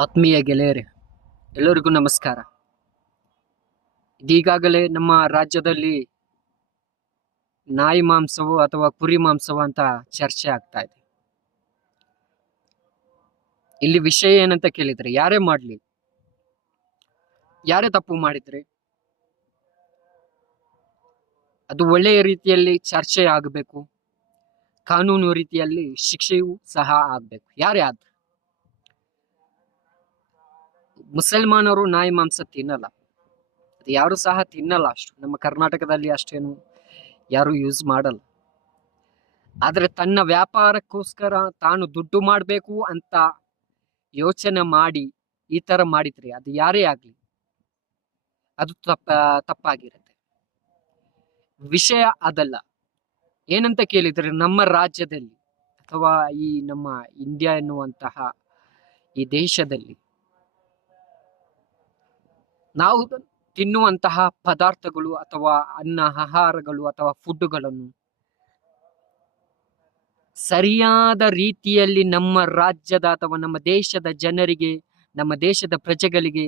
ಆತ್ಮೀಯ ಗೆಳೆಯರೇ, ಎಲ್ಲರಿಗೂ ನಮಸ್ಕಾರ. ಇದೀಗಾಗಲೇ ನಮ್ಮ ರಾಜ್ಯದಲ್ಲಿ ನಾಯಿ ಮಾಂಸವು ಅಥವಾ ಕುರಿ ಮಾಂಸವು ಅಂತ ಚರ್ಚೆ ಆಗ್ತಾ ಇದೆ. ಇಲ್ಲಿ ವಿಷಯ ಏನಂತ ಕೇಳಿದ್ರೆ, ಯಾರೇ ಮಾಡ್ಲಿ, ಯಾರೇ ತಪ್ಪು ಮಾಡಿದ್ರೆ ಅದು ಒಳ್ಳೆಯ ರೀತಿಯಲ್ಲಿ ಚರ್ಚೆ ಆಗಬೇಕು, ಕಾನೂನು ರೀತಿಯಲ್ಲಿ ಶಿಕ್ಷೆಯೂ ಸಹ ಆಗ್ಬೇಕು. ಯಾರೇ ಆದ್ರೆ, ಮುಸಲ್ಮಾನರು ನಾಯಿ ಮಾಂಸ ತಿನ್ನಲ್ಲ, ಅದು ಯಾರು ಸಹ ತಿನ್ನಲ್ಲ. ಅಷ್ಟು ನಮ್ಮ ಕರ್ನಾಟಕದಲ್ಲಿ ಅಷ್ಟೇನು ಯಾರು ಯೂಸ್ ಮಾಡಲ್ಲ. ಆದ್ರೆ ತನ್ನ ವ್ಯಾಪಾರಕ್ಕೋಸ್ಕರ ತಾನು ದುಡ್ಡು ಮಾಡಬೇಕು ಅಂತ ಯೋಚನೆ ಮಾಡಿ ಈ ತರ ಮಾಡಿದ್ರೆ, ಅದು ಯಾರೇ ಆಗ್ಲಿ, ಅದು ತಪ್ಪಾಗಿರುತ್ತೆ. ವಿಷಯ ಅದಲ್ಲ. ಏನಂತ ಕೇಳಿದ್ರೆ, ನಮ್ಮ ರಾಜ್ಯದಲ್ಲಿ ಅಥವಾ ಈ ನಮ್ಮ ಇಂಡಿಯಾ ಎನ್ನುವಂತಹ ಈ ದೇಶದಲ್ಲಿ ನಾವು ತಿನ್ನುವಂತಹ ಪದಾರ್ಥಗಳು ಅಥವಾ ಆಹಾರಗಳು ಅಥವಾ ಫುಡ್ಗಳನ್ನು ಸರಿಯಾದ ರೀತಿಯಲ್ಲಿ ನಮ್ಮ ರಾಜ್ಯದ ಅಥವಾ ನಮ್ಮ ದೇಶದ ಜನರಿಗೆ, ನಮ್ಮ ದೇಶದ ಪ್ರಜೆಗಳಿಗೆ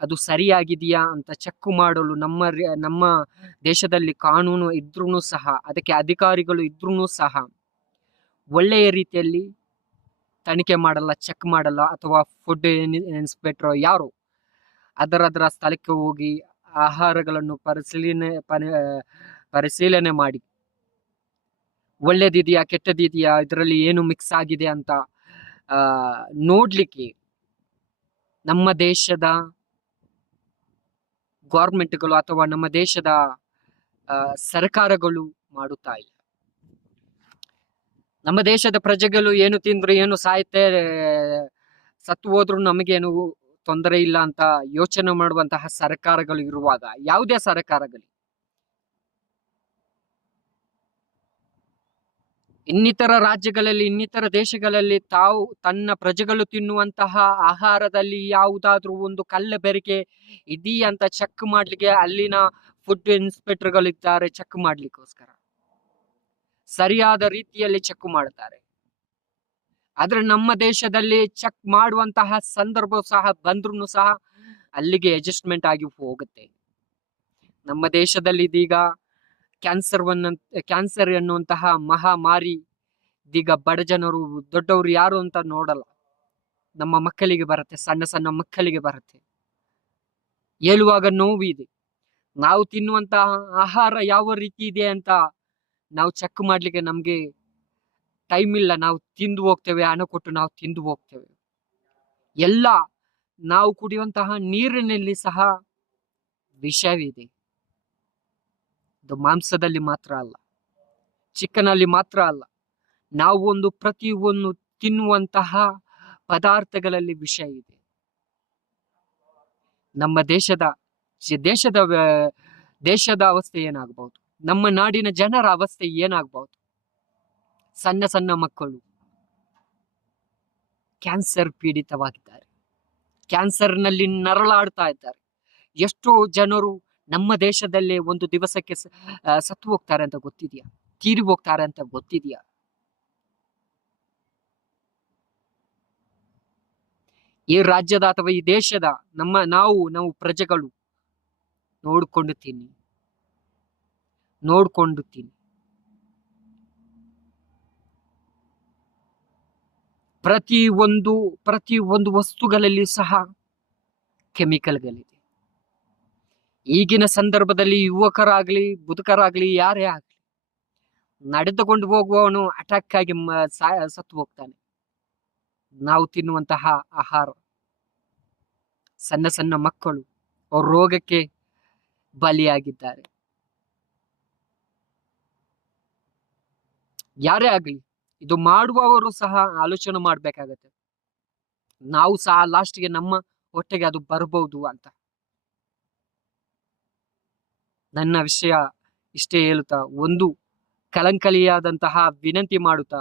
ಅದು ಸರಿಯಾಗಿದೆಯಾ ಅಂತ ಚೆಕ್ ಮಾಡಲು ನಮ್ಮ ದೇಶದಲ್ಲಿ ಕಾನೂನು ಇದ್ರೂ ಸಹ, ಅದಕ್ಕೆ ಅಧಿಕಾರಿಗಳು ಇದ್ರೂ ಸಹ ಒಳ್ಳೆಯ ರೀತಿಯಲ್ಲಿ ತನಿಖೆ ಮಾಡಲ್ಲ, ಚೆಕ್ ಮಾಡಲ್ಲ. ಅಥವಾ ಫುಡ್ ಇನ್ಸ್ಪೆಕ್ಟರ್ ಯಾರು ಅದರ ಸ್ಥಳಕ್ಕೆ ಹೋಗಿ ಆಹಾರಗಳನ್ನು ಪರಿಶೀಲನೆ ಮಾಡಿ ಒಳ್ಳೇದಿದೆಯಾ ಕೆಟ್ಟದಿದೆಯಾ, ಇದರಲ್ಲಿ ಏನು ಮಿಕ್ಸ್ ಆಗಿದೆ ಅಂತ ನೋಡ್ಲಿಕ್ಕೆ ನಮ್ಮ ದೇಶದ ಗೌರ್ಮೆಂಟ್ಗಳು ಅಥವಾ ನಮ್ಮ ದೇಶದ ಸರ್ಕಾರಗಳು ಮಾಡುತ್ತಾ ಇಲ್ಲ. ನಮ್ಮ ದೇಶದ ಪ್ರಜೆಗಳು ಏನು ತಿಂದ್ರು ಏನು ಸತ್ತು ಹೋದ್ರು ನಮಗೇನು ತೊಂದರೆ ಇಲ್ಲ ಅಂತ ಯೋಚನೆ ಮಾಡುವಂತಹ ಸರ್ಕಾರಗಳು ಇರುವಾಗ, ಯಾವುದೇ ಸರ್ಕಾರಗಳು ಇನ್ನಿತರ ರಾಜ್ಯಗಳಲ್ಲಿ, ಇನ್ನಿತರ ದೇಶಗಳಲ್ಲಿ ತಾವು ತನ್ನ ಪ್ರಜೆಗಳು ತಿನ್ನುವಂತಹ ಆಹಾರದಲ್ಲಿ ಯಾವುದಾದ್ರೂ ಒಂದು ಕಲ್ಲಬೆರಕೆ ಇದೆಯಾ ಅಂತ ಚೆಕ್ ಮಾಡ್ಲಿಕ್ಕೆ ಅಲ್ಲಿನ ಫುಡ್ ಇನ್ಸ್ಪೆಕ್ಟರ್ಗಳಿದ್ದಾರೆ. ಚೆಕ್ ಮಾಡ್ಲಿಕ್ಕೋಸ್ಕರ ಸರಿಯಾದ ರೀತಿಯಲ್ಲಿ ಚೆಕ್ ಮಾಡ್ತಾರೆ. ಆದ್ರೆ ನಮ್ಮ ದೇಶದಲ್ಲಿ ಚೆಕ್ ಮಾಡುವಂತಹ ಸಂದರ್ಭ ಸಹ ಬಂದ್ರೂ ಸಹ ಅಲ್ಲಿಗೆ ಅಡ್ಜಸ್ಟ್ಮೆಂಟ್ ಆಗಿ ಹೋಗುತ್ತೆ. ನಮ್ಮ ದೇಶದಲ್ಲಿ ಇದೀಗ ಕ್ಯಾನ್ಸರ್ ಎನ್ನುವಂತಹ ಮಹಾಮಾರಿ ಇದೀಗ ಬಡ ಜನರು ದೊಡ್ಡವರು ಯಾರು ಅಂತ ನೋಡಲ್ಲ, ನಮ್ಮ ಮಕ್ಕಳಿಗೆ ಬರುತ್ತೆ, ಸಣ್ಣ ಸಣ್ಣ ಮಕ್ಕಳಿಗೆ ಬರುತ್ತೆ. ಹೇಳುವಾಗ ನೋವಿದೆ. ನಾವು ತಿನ್ನುವಂತಹ ಆಹಾರ ಯಾವ ರೀತಿ ಇದೆ ಅಂತ ನಾವು ಚೆಕ್ ಮಾಡ್ಲಿಕ್ಕೆ ನಮ್ಗೆ ಟೈಮ್ ಇಲ್ಲ. ನಾವು ತಿಂದು ಹೋಗ್ತೇವೆ, ಹಣ ಕೊಟ್ಟು ನಾವು ತಿಂದು ಹೋಗ್ತೇವೆ. ಎಲ್ಲ ನಾವು ಕುಡಿಯುವಂತಹ ನೀರಿನಲ್ಲಿ ಸಹ ವಿಷವಿದೆ. ಇದು ಮಾಂಸದಲ್ಲಿ ಮಾತ್ರ ಅಲ್ಲ, ಚಿಕನಲ್ಲಿ ಮಾತ್ರ ಅಲ್ಲ, ನಾವು ಪ್ರತಿಯೊಂದು ತಿನ್ನುವಂತಹ ಪದಾರ್ಥಗಳಲ್ಲಿ ವಿಷ ಇದೆ. ನಮ್ಮ ದೇಶದ ಅವಸ್ಥೆ ಏನಾಗಬಹುದು, ನಮ್ಮ ನಾಡಿನ ಜನರ ಅವಸ್ಥೆ ಏನಾಗಬಹುದು. ಸಣ್ಣ ಸಣ್ಣ ಮಕ್ಕಳು ಕ್ಯಾನ್ಸರ್ ಪೀಡಿತವಾಗಿದ್ದಾರೆ, ಕ್ಯಾನ್ಸರ್ನಲ್ಲಿ ನರಳಾಡ್ತಾ ಇದ್ದಾರೆ. ಎಷ್ಟೋ ಜನರು ನಮ್ಮ ದೇಶದಲ್ಲೇ ಒಂದು ದಿವಸಕ್ಕೆ ಸತ್ತು ಹೋಗ್ತಾರೆ ಅಂತ ಗೊತ್ತಿದೆಯಾ? ತೀರಿ ಹೋಗ್ತಾರೆ ಅಂತ ಗೊತ್ತಿದೆಯಾ? ಈ ರಾಜ್ಯದ ಅಥವಾ ಈ ದೇಶದ ನಾವು ಪ್ರಜೆಗಳು ನೋಡ್ಕೊಂಡು ತಿನ್ನಿ. ಪ್ರತಿಯೊಂದು ವಸ್ತುಗಳಲ್ಲಿ ಸಹ ಕೆಮಿಕಲ್ಗಳಿದೆ. ಈಗಿನ ಸಂದರ್ಭದಲ್ಲಿ ಯುವಕರಾಗ್ಲಿ ಮುದುಕರಾಗ್ಲಿ ಯಾರೇ ಆಗ್ಲಿ, ನಡೆದುಕೊಂಡು ಹೋಗುವವನು ಅಟ್ಯಾಕ್ ಆಗಿ ಸತ್ತು ಹೋಗ್ತಾನೆ. ನಾವು ತಿನ್ನುವಂತಹ ಆಹಾರ, ಸಣ್ಣ ಸಣ್ಣ ಮಕ್ಕಳು ಅವ್ರ ರೋಗಕ್ಕೆ ಬಲಿಯಾಗಿದ್ದಾರೆ. ಯಾರೇ ಆಗ್ಲಿ, ಇದು ಮಾಡುವವರು ಸಹ ಆಲೋಚನೆ ಮಾಡ್ಬೇಕಾಗತ್ತೆ. ನಾವು ಸಹ ಲಾಸ್ಟ್ಗೆ ನಮ್ಮ ಹೊಟ್ಟೆಗೆ ಅದು ಬರಬಹುದು ಅಂತ. ನನ್ನ ವಿಷಯ ಇಷ್ಟೇ ಹೇಳುತ್ತಾ, ಒಂದು ಕಳಂಕಲಿಯಾದಂತಹ ವಿನಂತಿ ಮಾಡುತ್ತಾ,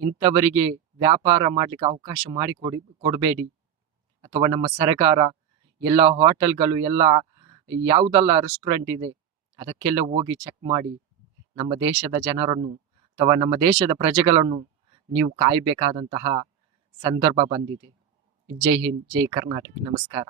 ಇಂಥವರಿಗೆ ವ್ಯಾಪಾರ ಮಾಡ್ಲಿಕ್ಕೆ ಅವಕಾಶ ಕೊಡಬೇಡಿ. ಅಥವಾ ನಮ್ಮ ಸರ್ಕಾರ ಎಲ್ಲ ಹೋಟೆಲ್ಗಳು, ಎಲ್ಲ ಯಾವುದೆಲ್ಲ ರೆಸ್ಟೋರೆಂಟ್ ಇದೆ ಅದಕ್ಕೆಲ್ಲ ಹೋಗಿ ಚೆಕ್ ಮಾಡಿ ನಮ್ಮ ದೇಶದ ಜನರನ್ನು ಅಥವಾ ನಮ್ಮ ದೇಶದ ಪ್ರಜೆಗಳನ್ನು ನೀವು ಕಾಯಬೇಕಾದಂತಹ ಸಂದರ್ಭ ಬಂದಿದೆ. ಜೈ ಹಿಂದ್, ಜೈ ಕರ್ನಾಟಕ. ನಮಸ್ಕಾರ.